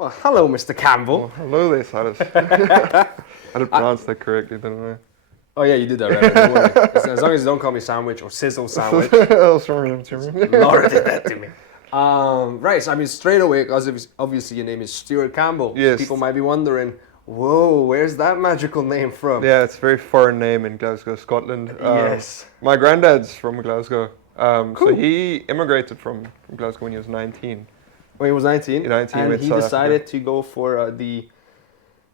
Well, hello, Mr. Campbell. Well, hello there, Cyrus. I did pronounce that correctly, didn't I? Oh yeah, you did that right. Don't worry. As long as you don't call me sandwich or sizzle sandwich. That was from to me. Laura did that to me. Right. So I mean, straight away, because obviously your name is Stuart Campbell. Yes. People might be wondering, whoa, where's that magical name from? Yeah, it's a very foreign name in Glasgow, Scotland. Yes. My granddad's from Glasgow. Cool. So he immigrated from Glasgow when he was 19. When he was 19, 19 and with he South decided to go for the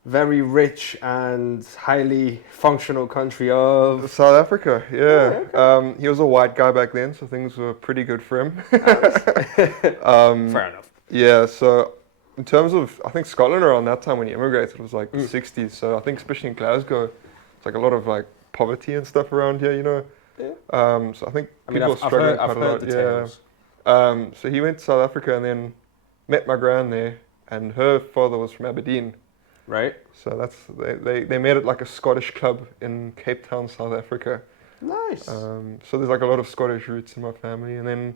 very rich and highly functional country of. South Africa, yeah. okay. He was a white guy back then, so things were pretty good for him. Fair enough. Yeah, so in terms of, I think Scotland around that time when he immigrated was like the 60s. So I think especially in Glasgow, it's like a lot of like poverty and stuff around here, you know. Yeah. So I think I mean, people are struggling I've quite a heard lot. the Yeah. tales. So he went to South Africa and then met my gran there, and her father was from Aberdeen. Right. So that's they met at like a Scottish club in Cape Town, South Africa. Nice. So there's like a lot of Scottish roots in my family, and then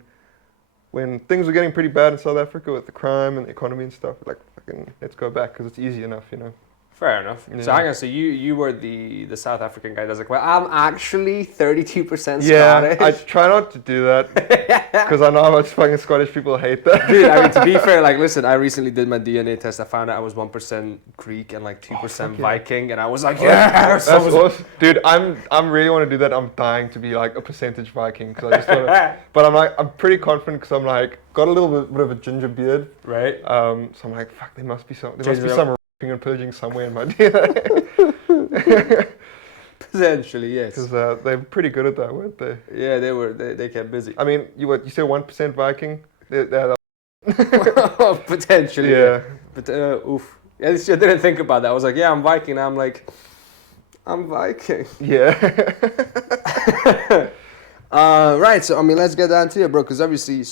when things were getting pretty bad in South Africa with the crime and the economy and stuff, like fucking let's go back because it's easy enough, you know. Fair enough. Yeah. So hang on, so you were the South African guy that's like, well, I'm actually 32% Yeah, Scottish. I try not to do that because I know how much fucking Scottish people hate that. Dude, I mean, to be fair, like, listen, I recently did my DNA test. I found out I was 1% Greek and like 2% fuck yeah. Viking, and I was like, yes! That's awesome. Dude, I'm really want to do that. I'm dying to be like a percentage Viking because I just want to. But I'm pretty confident because I'm like got a little bit of a ginger beard. Right? So I'm like, fuck, there must be some Ginger raping and pillaging somewhere in my DNA. Potentially, yes. Because they're pretty good at that, weren't they? Yeah, they kept busy. I mean, you say 1% Viking? They're Potentially, yeah. But oof. At least I didn't think about that. I was like, yeah, I'm Viking. I'm like, I'm Viking. Yeah. Right. So I mean, let's get down to it, bro. Because obviously,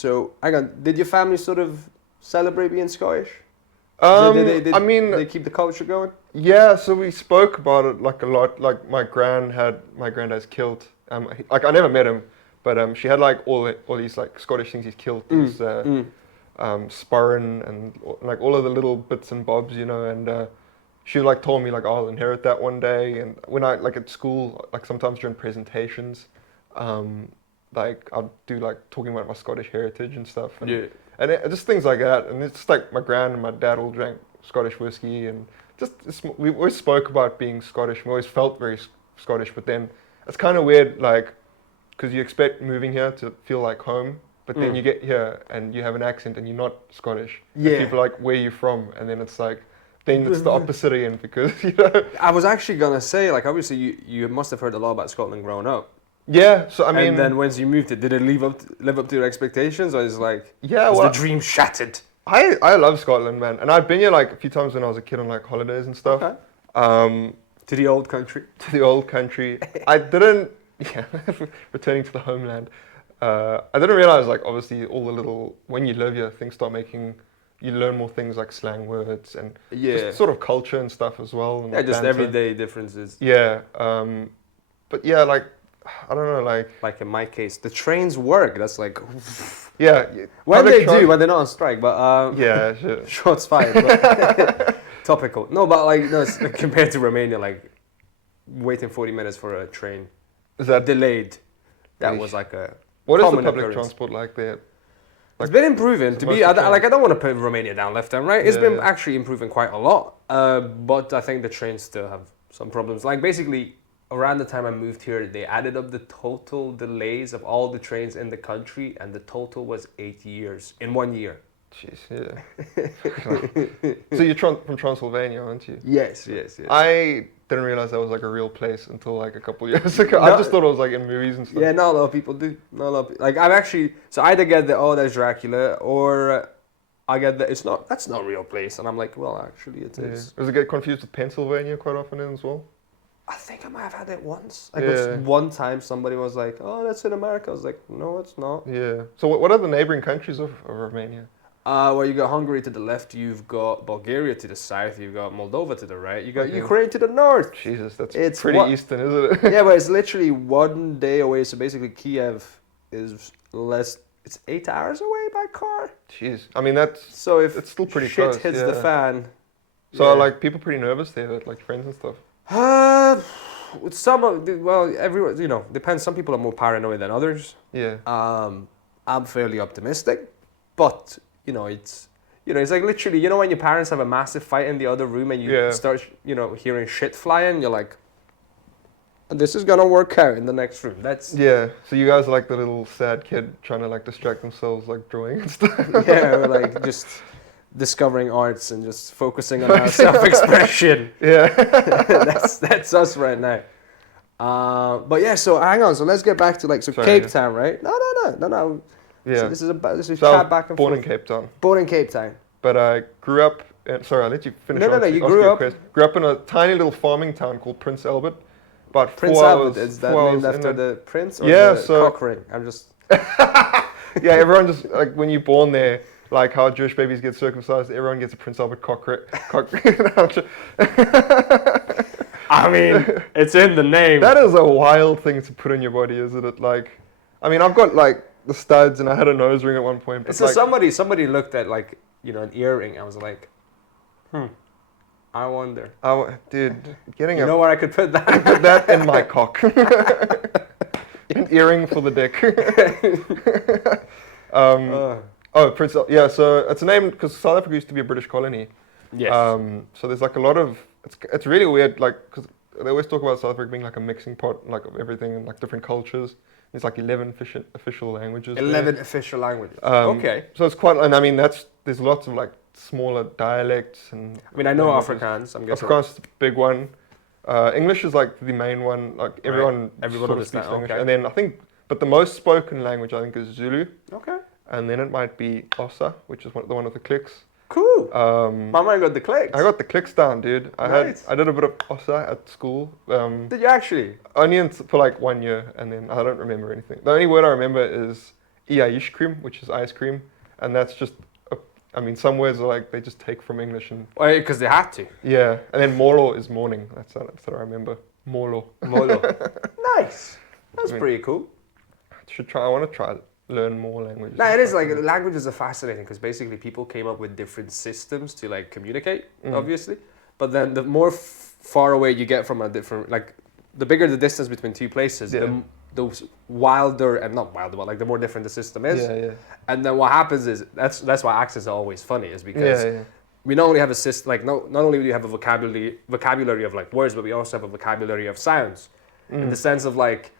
did your family sort of celebrate being Scottish? I mean, they keep the culture going. yeah. So we spoke about it like a lot. Like my granddad's kilt. Like I never met him, but she had like all these like Scottish things he's killed. These sporran and like all of the little bits and bobs, you know. And she like told me like I'll inherit that one day. And when I like at school, like sometimes during presentations, like I'd do like talking about my Scottish heritage and stuff. And, Yeah. And just things like that. And it's just like my gran and my dad all drank Scottish whiskey. And we always spoke about being Scottish. We always felt very Scottish. But then it's kind of weird, like, because you expect moving here to feel like home. But then you get here and you have an accent and you're not Scottish. Yeah. And people are like, where are you from? And then it's like, then it's the opposite again because, you know. I was actually gonna say, like, obviously you must have heard a lot about Scotland growing up. Yeah, so I mean. And then once you moved it, did it live up to your expectations, or is it like, yeah, was well, the dream shattered? I love Scotland, man. And I'd been here like a few times when I was a kid on like holidays and stuff. Okay. To the old country. To the old country. I didn't, yeah, returning to the homeland. I didn't realize like obviously all the little, when you live here, things start making, you learn more things like slang words and just sort of culture and stuff as well. And Yeah, like just banter. everyday differences. Yeah. But yeah, like, I don't know, Like in my case, the trains work. That's like, yeah. when public they do, when they're not on strike. But yeah, sure. shots fired. But topical. No, but like no, compared to Romania, like waiting 40 minutes for a train Is that, delayed. That Yeesh. was like a. what is the common public occurrence. transport like there? It's been improving. To be mostly like, I don't want to put Romania down left and right. It's Yeah, been yeah. actually improving quite a lot. But I think the trains still have some problems. Like basically, around the time I moved here, they added up the total delays of all the trains in the country, and the total was 8 years in 1 year. Jeez, yeah. So you're from Transylvania, aren't you? Yes. I didn't realize that was like a real place until like a couple years ago. No. I just thought it was like in movies and stuff. Yeah, not a lot of people do. Not a lot. Like I've actually, so I either get that's Dracula, or I get that's not a real place, and I'm like, well, actually, it is. Does it get confused with Pennsylvania quite often as well? I think I might have had it once. Like Yeah. one time, somebody was like, "Oh, that's in America." I was like, "No, it's not." Yeah. So what are the neighboring countries of Romania? Well, you got Hungary to the left, you've got Bulgaria to the south, you've got Moldova to the right, you got Okay. Ukraine to the north. Jesus, that's It's pretty what- eastern, isn't it? Yeah, but it's literally 1 day away. So basically, Kiev is it's 8 hours away, by car. Jeez. I mean, that's So if it's still pretty shit close. hits the fan. So yeah. are, like, people pretty nervous there, like friends and stuff. With some of well, everyone, depends. Some people are more paranoid than others. Yeah. I'm fairly optimistic, but it's like literally, when your parents have a massive fight in the other room and you Yeah. start, hearing shit flying, you're like, this is gonna work out in the next room. That's Yeah. So you guys are like the little sad kid trying to like distract themselves, like drawing and stuff. yeah, we're like just discovering arts and just focusing on our self-expression. Yeah. that's us right now. But yeah, so hang on. So let's get back to Sorry, Cape yeah. Town, right? No. Yeah. So this is So I chat was back and born forth. in Cape Town, Born in Cape Town. but I grew up. Sorry, I'll let you finish. No. asking You grew your up. question. Grew up in a tiny little farming town called Prince Albert. About Prince 4 Albert, hours. is that 4 named hours after in the prince or Yeah, the so- cock ring? I'm just Yeah, everyone just like when you're born there, like how Jewish babies get circumcised, everyone gets a Prince Albert cock. I mean, it's in the name. That is a wild thing to put in your body, isn't it? Like, I mean, I've got like the studs and I had a nose ring at one point. But So like, somebody looked at like an earring. I was like, I wonder. dude, getting You know where I could put that? put that in my cock. An earring for the dick. Prince. Yeah, so it's a name because South Africa used to be a British colony. Yes. So there's like a lot of it's really weird, like because they always talk about South Africa being like a mixing pot, like of everything and like different cultures. There's like 11 official languages. there. 11 official languages. Um, Okay. So it's quite, and I mean there's lots of like smaller dialects and. I mean, I know languages. Afrikaans. I'm guessing. Afrikaans is the big one. English is like the main one. Like everyone Everyone sort of speaks understand, English, okay. and then I think, but the most spoken language I think is Zulu, Okay. and then it might be Xhosa, which is the one with the clicks. Cool. Um, My man got the clicks. I got the clicks down, dude. Nice. I did a bit of Xhosa at school. Did you actually? Only for like 1 year, and then I don't remember anything. The only word I remember is ice cream, which is ice cream, and that's just. I mean, some words are like they just take from English and Because they had to. yeah, and then molo is morning. That's what I remember. Molo. Molo. Nice. That's I mean- pretty cool. I want to try learn more languages. No, it is like languages are fascinating because basically people came up with different systems to like communicate, obviously. But then the more far away you get from a different, like the bigger the distance between two places, Yeah. the wilder and not wilder, but like the more different the system is. Yeah. And then what happens is that's why accents are always funny, is because Yeah. we not only have a system, like not only do you have a vocabulary of like words, but we also have a vocabulary of sounds, in the sense of like,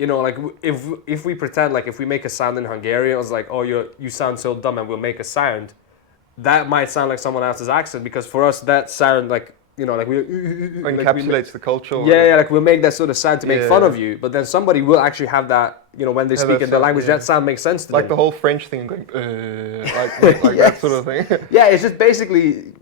like if we pretend like if we make a sound in Hungarian, it's like, oh, you sound so dumb, and we'll make a sound, that might sound like someone else's accent, because for us that sound like like we Encapsulates the culture. yeah, like we'll make that sort of sound to make Yeah. fun of you, but then somebody will actually have that, when they Yeah, speak that in their sound, language, yeah. that sound makes sense to Like them. the whole French thing, going like Yes. that sort of thing. Yeah, it's just basically,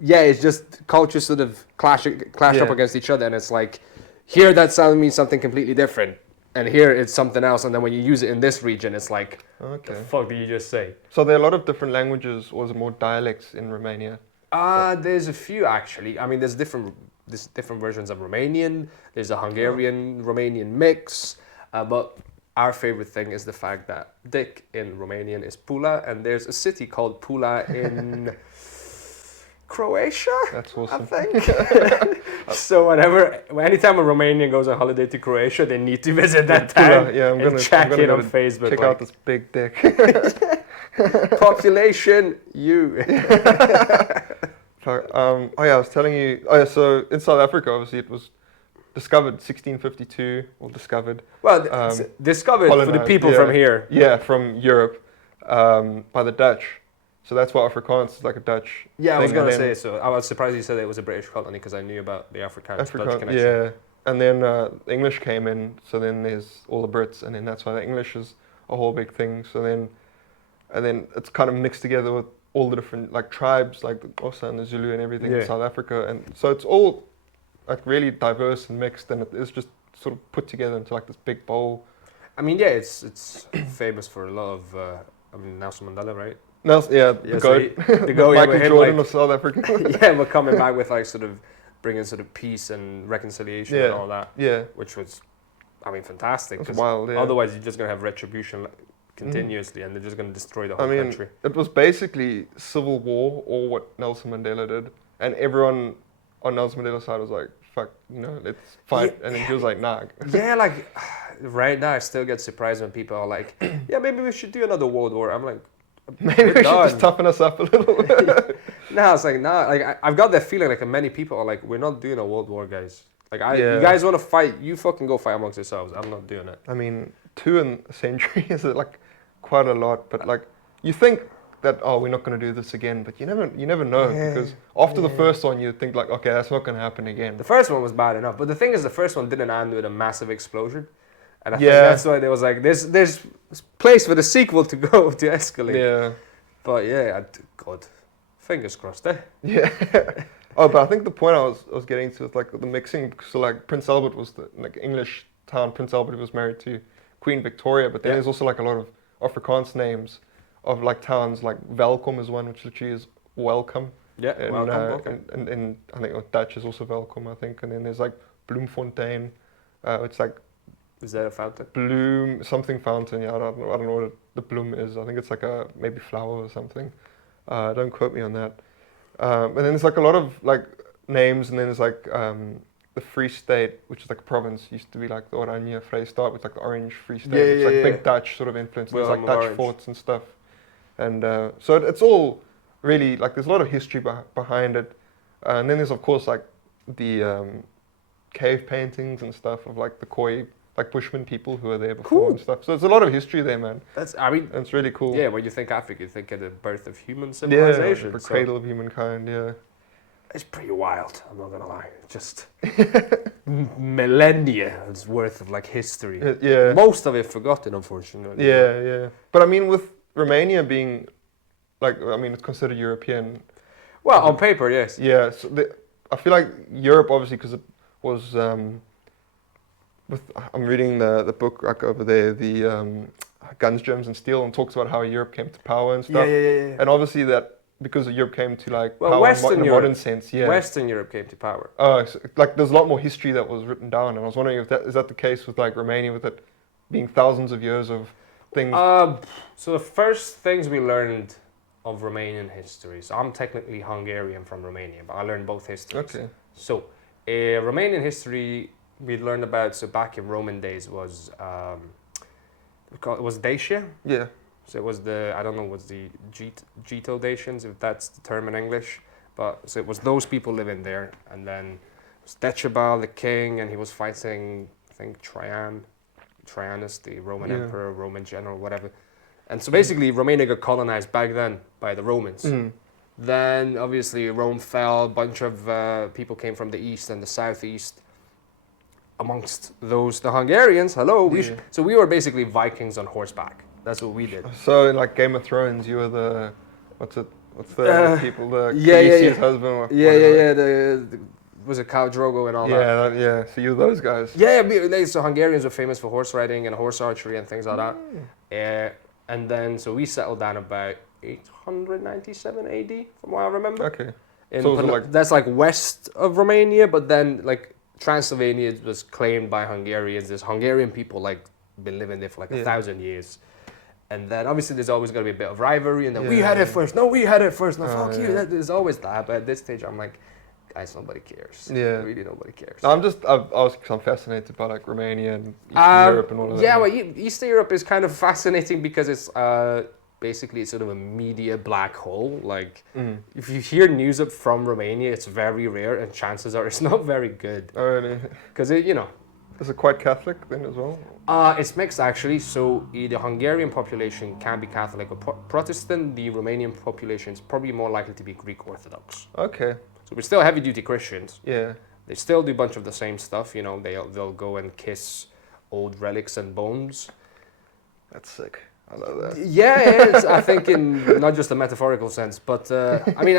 it's just cultures sort of clash up Yeah. against each other, and it's like, here that sound means something completely different, and here it's something else, and then when you use it in this region, it's like, Okay. the fuck did you just say? So there are a lot of different languages, or is it more dialects in Romania? There's a few actually. I mean, there's different versions of Romanian. There's a Hungarian Romanian mix, but our favorite thing is the fact that dick in Romanian is Pula, and there's a city called Pula in Croatia, That's I awesome. think. So anytime a Romanian goes on holiday to Croatia, they need to visit that Pula, town yeah, I'm and gonna check go it on to Facebook. Check like, out this big dick. population, you. I was telling you. Oh yeah, so in South Africa, obviously it was discovered 1652, or discovered. Well, discovered for the colonized, people yeah. from here. Yeah, from Europe, by the Dutch. So that's why Afrikaans is like a Dutch. Yeah, I was thing, gonna and say then so. I was surprised you said it was a British colony because I knew about the Afrikaans Dutch Afrikaans, connection. yeah. And then English came in, so then there's all the Brits, and then that's why the English is a whole big thing. So then, and then it's kind of mixed together with all the different like tribes, like the Xhosa and the Zulu and everything in Yeah. South Africa, and so it's all like really diverse and mixed, and it is just sort of put together into like this big bowl. I mean, yeah, it's famous for a lot of. Nelson Mandela, right? Nelson, yeah, the Yeah, so goat, the goat, yeah, Michael with him, Jordan like- of South Africa. Yeah, we're coming back with like sort of bringing sort of peace and reconciliation and Yeah. all that, Yeah, which was, I mean, fantastic. it's 'cause wild. Yeah. Otherwise, you're just gonna have retribution continuously, and they're just going to destroy the I whole mean, country. it was basically civil war or what Nelson Mandela did, and everyone on Nelson Mandela's side was like, "Fuck, let's fight," and then he was like, "Nah." Yeah, like right now, I still get surprised when people are like, "Yeah, maybe we should do another world war." I'm like, Maybe we should done. just toughen us up a little. No, it's like nah. Like I've got that feeling. Like many people are like, "We're not doing a world war, guys." Like Yeah. you guys want to fight, you fucking go fight amongst yourselves. I'm not doing it. I mean, 2 in a century is like quite a lot, but like you think that we're not going to do this again, but you never know Yeah, because after the yeah. first one you think like, okay, that's not going to happen again. The first one was bad enough, but the thing is, the first one didn't end with a massive explosion, and I think Yeah. that's why there was like, there's place for the sequel to go to escalate. Yeah, But yeah, God, fingers crossed, eh? yeah. Oh, but I think the point I was getting to is like the mixing. So like Prince Albert was the like English town. Prince Albert was married to Queen Victoria, but then Yeah. there's also like a lot of Afrikaans names of like towns. Like Welkom is one, which literally is welcome. Yeah, And, welcome. Okay. and I think Dutch is also welcome, I think. And then there's like Bloemfontein. It's like Is that a fountain? Bloom something fountain. Yeah, I don't know what the bloom is. I think it's like a maybe flower or something. Don't quote me on that. And then there's like a lot of like names, and then there's like the Free State, which is like a province. Used to be like the Oranje Vrystaat, which is like the Orange Free State. Yeah, it's yeah, like yeah. big Dutch sort of influence. Well, There's like I'm Dutch orange. forts and stuff. And so it's all really like there's a lot of history behind it. And then there's of course like the cave paintings and stuff of like the Khoi, like Bushman people who were there before Cool. and stuff. So there's a lot of history there, man. I mean, And it's really cool. yeah, when you think Africa, you think of the birth of human Yeah, civilization. the so cradle of humankind. Yeah. it's pretty wild, I'm not gonna lie. Just millennia worth of like history. Yeah. Most of it forgotten, unfortunately. Yeah, yeah. But I mean, with Romania being, like, I mean, it's considered European. Well, on paper, yes. Yeah. So I feel like Europe, obviously, because it was. I'm reading the book like over there, the Guns, Germs, and Steel, and talks about how Europe came to power and stuff. Yeah. And obviously that because Europe came to like Well, power Western in a Europe- modern sense. Yeah. Western Europe came to power. So, like there's a lot more history that was written down, and I was wondering if that is that the case with like Romania, with it being thousands of years of things. So the first things we learned of Romanian history. So I'm technically Hungarian from Romania, but I learned both histories. Okay. So Romanian history we learned about. So back in Roman days was it was Dacia. Yeah. So it was I don't know what's the Gito-Dacians, if that's the term in English, but so it was those people living there, and then it was Decebal, the king, and he was fighting, I think, Traianus, the Roman Yeah. emperor, Roman general, whatever. And so basically Romania got colonized back then by the Romans. Mm. Then obviously Rome fell, a bunch of people came from the east and the southeast. Amongst those, the Hungarians, Yeah. so we were basically Vikings on horseback. That's what we did. So in like Game of Thrones, you were the what's the people, the yeah, Khaleesi's yeah. husband? Or Yeah, whatever. was it Khal Drogo and all that? Yeah. So you're those guys. So Hungarians were famous for horse riding and horse archery and things like that. And then, so we settled down about 897 AD, from what I remember. Okay. In So was it like- that's like west of Romania, but then like Transylvania was claimed by Hungarians. There's Hungarian people like been living there for like 1,000 years. And then obviously there's always going to be a bit of rivalry, and then we had it first. No, we had it first. No, fuck you. yeah. There's always that. But at this stage, I'm like, guys, nobody cares. Yeah. Really, nobody cares. I'm fascinated by like Romania and Eastern Europe and all of that. Yeah, well, Eastern Europe is kind of fascinating because it's basically sort of a media black hole. Like, if you hear news from Romania, it's very rare, and chances are it's not very good. Oh, really? Because Is it quite Catholic then as well? It's mixed actually. So the Hungarian population can be Catholic or Protestant. The Romanian population is probably more likely to be Greek Orthodox. Okay. So we're still heavy-duty Christians. Yeah. They still do a bunch of the same stuff. They'll go and kiss old relics and bones. That's sick. I love that. Yeah, it's, I think in not just a metaphorical sense, but I mean,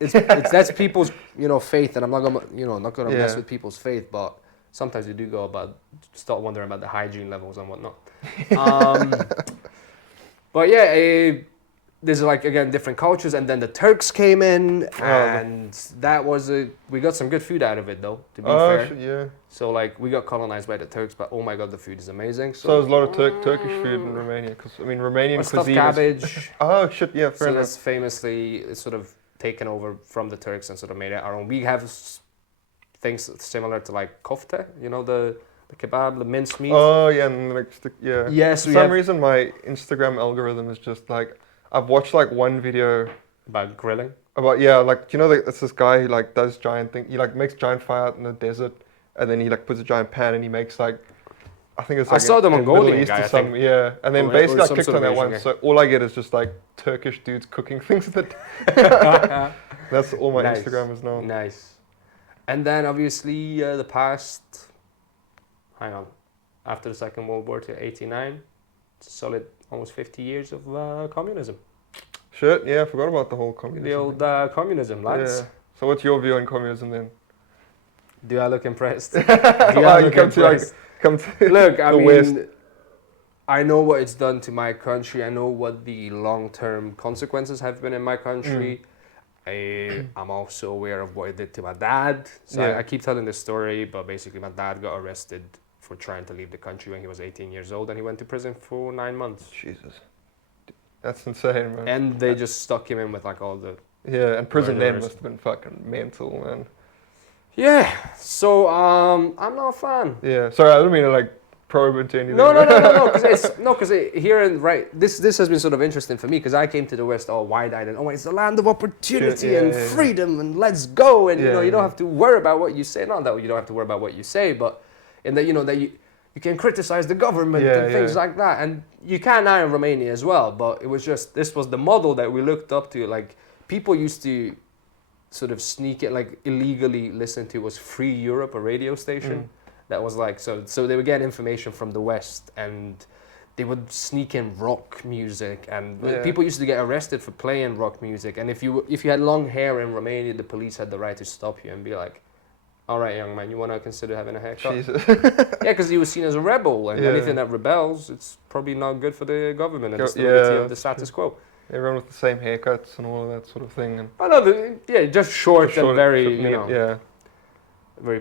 it's that's people's faith, and I'm not gonna mess Yeah. with people's faith, but sometimes you do go about start wondering about the hygiene levels and whatnot. But yeah, there's like again different cultures, and then the Turks came in, Oh. and that was we got some good food out of it though. To be Oh, fair, yeah. so like we got colonized by the Turks, but oh my god, the food is amazing. So there's a lot of Turkish food in Romania, because I mean Romanian stuffed cuisine. cabbage. Oh shit, yeah, fair So enough. that's famously sort of taken over from the Turks and sort of made it our own. We have things similar to like kofta, you know, the kebab, the minced meat. Oh yeah, and like yeah. Yes, For we some have reason, my Instagram algorithm is just like I've watched like one video about grilling. about like you know it's this guy who like does giant thing. He like makes giant fire out in the desert, and then he like puts a giant pan and he makes like I think it's I like saw the in Middle Mongolian East guy, or I something. think. Yeah, and then Or basically I some clicked sort on of that Asian one, guy. so all I get is just like Turkish dudes cooking things with it. That's all my Nice. Instagram is now. Nice. And then obviously the past, hang on, after the Second World War to 89, solid almost 50 years of communism. Shit, yeah, I forgot about the whole communism. The old thing. communism, lads. Yeah. So what's your view on communism then? Do I look impressed? Do Wow, I you look come to like impressed? come to Look, I the mean, West. I know what it's done to my country. I know what the long-term consequences have been in my country. I'm also aware of what it did to my dad. So Yeah. I keep telling this story, but basically my dad got arrested for trying to leave the country when he was 18 years old, and he went to prison for 9 months. Jesus, that's insane, man. And they just stuck him in with like all the... Yeah, and prison then Murderers. must have been fucking mental, man. Yeah, so I'm not a fan. Yeah, sorry, I don't mean to like probe into anything. No, because here in this has been sort of interesting for me because I came to the West all wide-eyed and it's the land of opportunity Yeah, and yeah, yeah. freedom and let's go and you Yeah, don't yeah. have to worry about what you say. Not that you don't have to worry about what you say, but in that that you can criticize the government Yeah, and things yeah. like that, and you can now in Romania as well. But it was just this was the model that we looked up to. Like people used to sort of sneak it, like illegally listen to was Free Europe, a radio station. That was like so they would get information from the West and they would sneak in rock music and Yeah. people used to get arrested for playing rock music, and if you had long hair in Romania, the police had the right to stop you and be like, all right young man, you want to consider having a haircut? Jesus. Yeah, because you were seen as a rebel, and Yeah. anything that rebels, it's probably not good for the government and the Yeah, stability of the that's status quo. Everyone with the same haircuts and all of that sort of thing. And I know, just short and very, yeah, very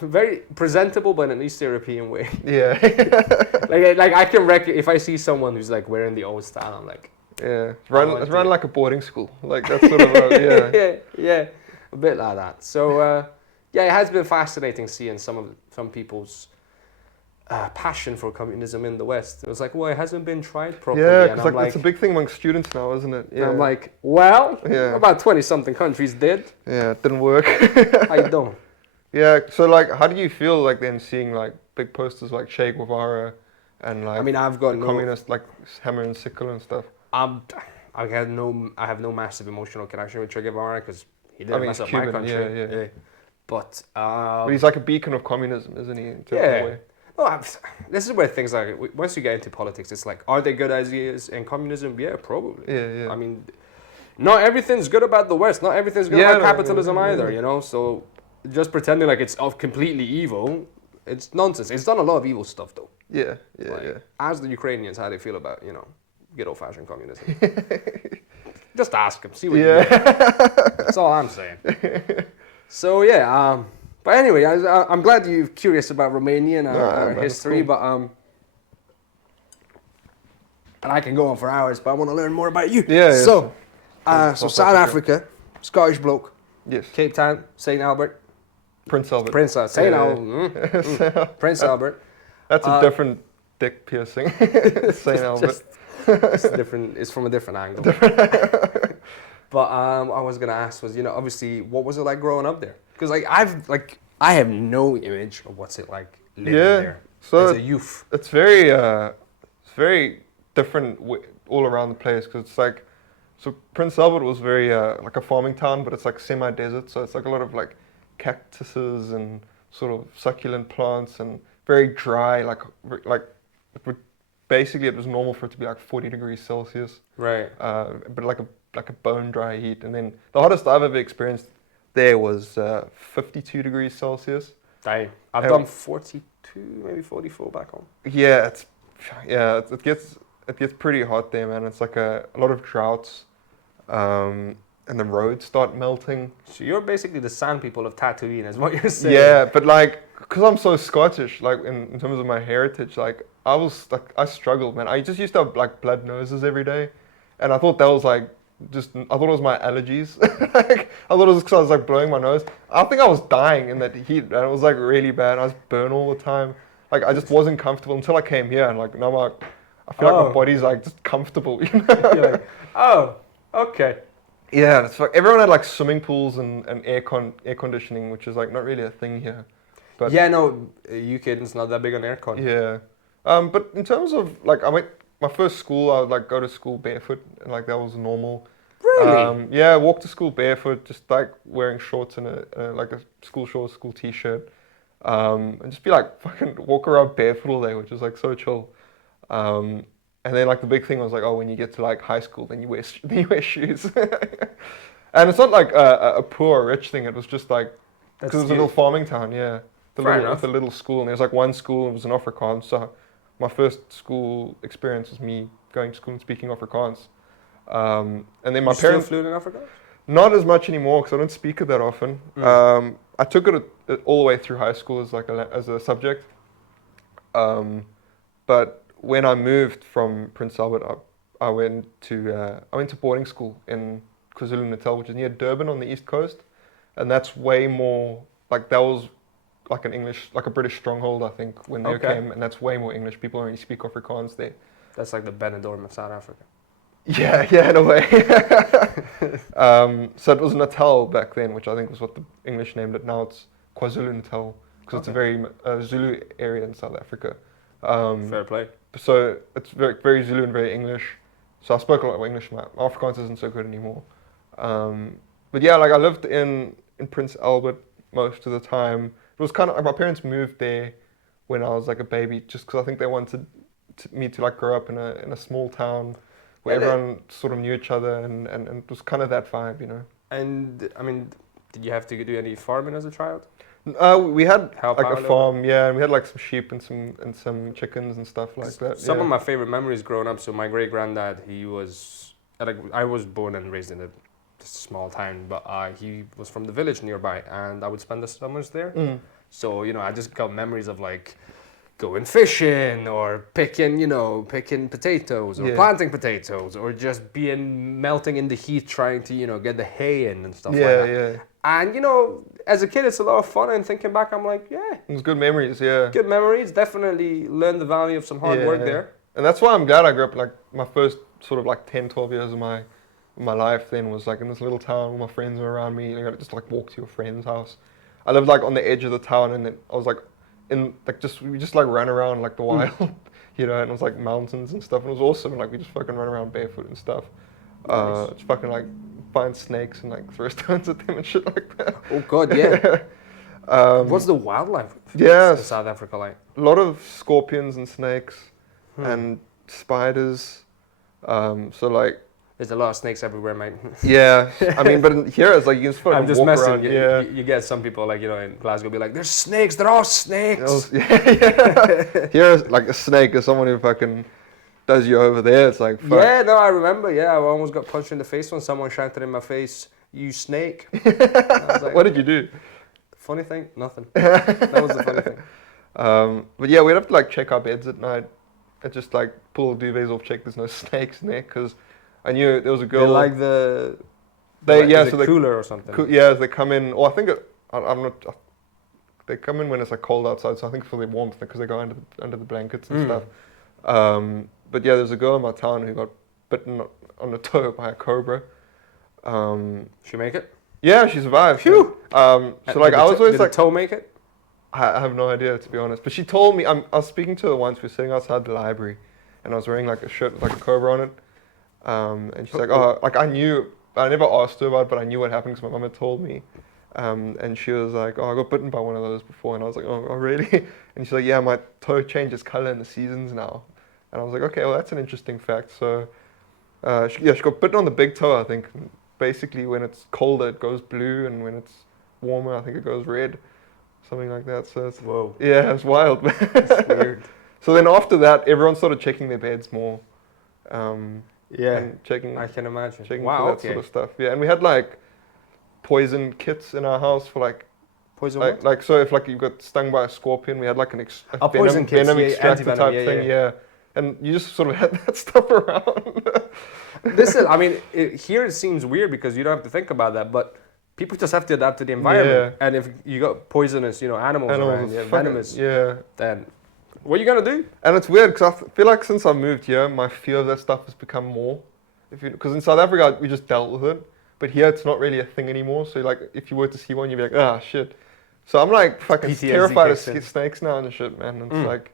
very presentable, but in an East European way. yeah, like I can if I see someone who's like wearing the old style, I'm like, yeah. It's I want run to- like a boarding school. Like that's sort of yeah. yeah, a bit like that. So yeah, it has been fascinating seeing some people's passion for communism in the West. It was like, well, it hasn't been tried properly. Yeah, and because I'm like it's a big thing among students now, isn't it? and Yeah. I'm like, well, Yeah. about 20-something countries did. Yeah, it didn't work. I don't. Yeah, so like, how do you feel like then seeing like big posters like Che Guevara and like I mean, I've got the no. communist like hammer and sickle and stuff? I have no massive emotional connection with Che Guevara because he didn't I mean, mess he's up my Cuban, country. yeah. But But he's like a beacon of communism, isn't he? In a yeah. way? No, this is where things like once you get into politics, it's like, are there good ideas in communism? Yeah, probably. Yeah, yeah. I mean, not everything's good about the West. Not everything's good Yeah, about no, capitalism no, either. yeah. You know, so just pretending like it's of completely evil, it's nonsense. It's done a lot of evil stuff though. Yeah, yeah, Like, yeah. Ask the Ukrainians how they feel about good old fashioned communism. Just ask them, see what you get. That's all I'm saying. So yeah, but anyway, I'm glad you're curious about Romania and our man, history, it's cool. but and I can go on for hours, but I want to learn more about you. Yeah, yeah, So, South South Africa. Africa, Scottish bloke, Yes. Cape Town, St Albert, Prince Albert. Prince St Yeah. Albert, Prince Albert. That's a different dick piercing. St. Albert. It's different. It's from a different angle. But what I was gonna ask was, obviously, what was it like growing up there? Because I have no image of what's it like living Yeah, there so as a youth. It's very different all around the place because it's like, so Prince Albert was very like a farming town, but it's like semi-desert, so it's like a lot of like cactuses and sort of succulent plants and very dry, like it would, basically it was normal for it to be like 40 degrees Celsius, Right. but like a bone dry heat. And then the hottest I've ever experienced there was 52 degrees Celsius. Dang. I've Yeah. done 42, maybe 44 back home. Yeah, it gets it gets pretty hot there, man. It's like a lot of droughts, and the roads start melting. So you're basically the sand people of Tatooine, is what you're saying. Yeah, but like, cause I'm so Scottish, like in terms of my heritage, like I struggled, man. I just used to have like blood noses every day, and I thought that was like I thought it was my allergies. Like, I thought it was because I was like blowing my nose. I think I was dying in that heat, and it was like really bad. I was burn all the time. Like I just wasn't comfortable until I came here, and like now I feel like my body's like just comfortable. You know? You're like, oh, okay. Yeah, it's like everyone had like swimming pools and air conditioning, which is like not really a thing here. But yeah, no, UK is not that big on aircon. yeah. But in terms of like I went my first school, I would like go to school barefoot, and like that was normal. Really? Yeah, walk to school barefoot, just like wearing shorts and like a school shorts, school t-shirt, and just be like fucking walk around barefoot all day, which is like so chill. And then like the big thing was like, oh, when you get to like high school, then you wear then you wear shoes. And it's not like a poor or rich thing. It was just like That's because it was a you. little farming town, yeah. Fair With enough. a little school, and there was like one school, it was in Afrikaans. So my first school experience was me going to school and speaking Afrikaans. And then my You still parents, fluent in Africa? not as much anymore because I don't speak it that often. I took it all the way through high school as like as a subject. But when I moved from Prince Albert, I went to boarding school in KwaZulu-Natal, which is near Durban on the east coast, and that's way more like that was like a British stronghold, I think, when they Okay. came, and that's way more English. People only speak Afrikaans there. That's like the Benidorm of South Africa. Yeah, in a way. So it was Natal back then, which I think was what the English named it. Now it's KwaZulu-Natal because it's a very Zulu area in South Africa. Fair play. So it's very, very Zulu and very English. So I spoke a lot of English. My Afrikaans isn't so good anymore. But yeah, like I lived in Prince Albert most of the time. It was kind of like my parents moved there when I was like a baby, just because I think they wanted me to like grow up in a small town where Yeah, everyone sort of knew each other, and it was kind of that vibe, you know. And I mean, did you have to do any farming as a child? We had Help like out a a little farm, yeah, and we had like some sheep and some chickens and stuff like that. Some yeah. of my favorite memories growing up. So my great granddad, he was like I was born and raised in a small town, but he was from the village nearby, and I would spend the summers there. Mm. So I just got memories of like going fishing or picking potatoes or Yeah. planting potatoes or just melting in the heat trying to get the hay in and stuff like Yeah, that. yeah. And as a kid, it's a lot of fun. And thinking back, I'm like, yeah, It was good memories, yeah. good memories. Definitely learned the value of some hard work Yeah. there. And that's why I'm glad I grew up, like, my first sort of like 10, 12 years of my life then was like in this little town where my friends were around me. Like, I just like walk to your friend's house. I lived like on the edge of the town, and then I was like in like we just like ran around like the wild, and it was like mountains and stuff, and it was awesome. And like we just fucking run around barefoot and stuff. Nice. Just fucking like find snakes and like throw stones at them and shit like that. Oh God, yeah. What's the wildlife yes. in South Africa like? A lot of scorpions and snakes Hmm. and spiders. So like, There's a lot of snakes everywhere, mate. yeah, I mean, but here it's like you can just fucking I'm just walk messing. around. You get some people like in Glasgow be like, "There's snakes. There are snakes." Yeah. Here is like a snake is someone who fucking does you over there. It's like, fuck. Yeah, no, I remember. Yeah, I almost got punched in the face when someone shouted in my face, "You snake!" I was like, What did you do? Funny thing, nothing. That was the funny thing. But yeah, we'd have to like check our beds at night and just like pull the duvets off, check there's no snakes in there, because I knew there was a They girl. like the. They like, yeah, is so it they cooler or something. yeah, they come in. Or I think I'm not. They come in when it's like cold outside, so I think for the warmth because they go under the blankets and stuff. But yeah, there's a girl in my town who got bitten on the toe by a cobra. She make it? Yeah, she survived. Phew. So like I was always did like, the toe make it? I have no idea to be honest. But she told me I was speaking to her once. We were sitting outside the library, and I was wearing like a shirt with like a cobra on it. And she's like, oh, like I knew. I never asked her about it, but I knew what happened because my mum had told me. And she was like, oh, I got bitten by one of those before. And I was like, oh really? And she's like, yeah, my toe changes color in the seasons now. And I was like, okay, well, that's an interesting fact. So, she got bitten on the big toe, I think. Basically, when it's colder, it goes blue. And when it's warmer, I think it goes red. Something like that. So, it's, Whoa. yeah, it's wild. That's weird. So then after that, everyone started checking their beds more. Yeah, and checking I can imagine. checking Wow, for that okay. sort of stuff. Yeah, and we had like poison kits in our house for like Poison what? like so if like you got stung by a scorpion, we had like a Poison kits, venom yeah, extractor anti-venom, type yeah, thing. yeah. Yeah, and you just sort of had that stuff around. This is, I mean, here it seems weird because you don't have to think about that, but people just have to adapt to the environment. Yeah. And if you got poisonous, animals around, Animals, yeah, fucking- venomous, yeah. then what are you gonna do? And it's weird because I feel like since I moved here, my fear of that stuff has become more. Because in South Africa we just dealt with it, but here it's not really a thing anymore. So like, if you were to see one, you'd be like, ah, shit. So I'm like fucking PTSD terrified of kicks in. snakes now and shit, man. It's like,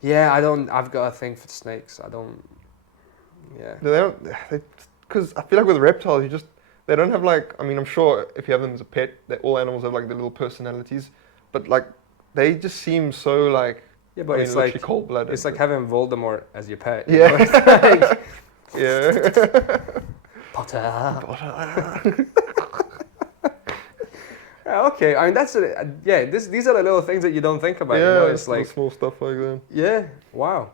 Yeah, I've got a thing for snakes. I don't. Yeah. they don't, because I feel like with reptiles, they don't have like, I mean, I'm sure if you have them as a pet, all animals have like their little personalities, but like, they just seem so like, Yeah, but I mean, it's literally like cold-blooded. it's like having Voldemort as your pet. Yeah. Like, yeah. Potter. Yeah, okay, I mean these are the little things that you don't think about. Yeah, It's little like, small stuff like that. yeah, wow.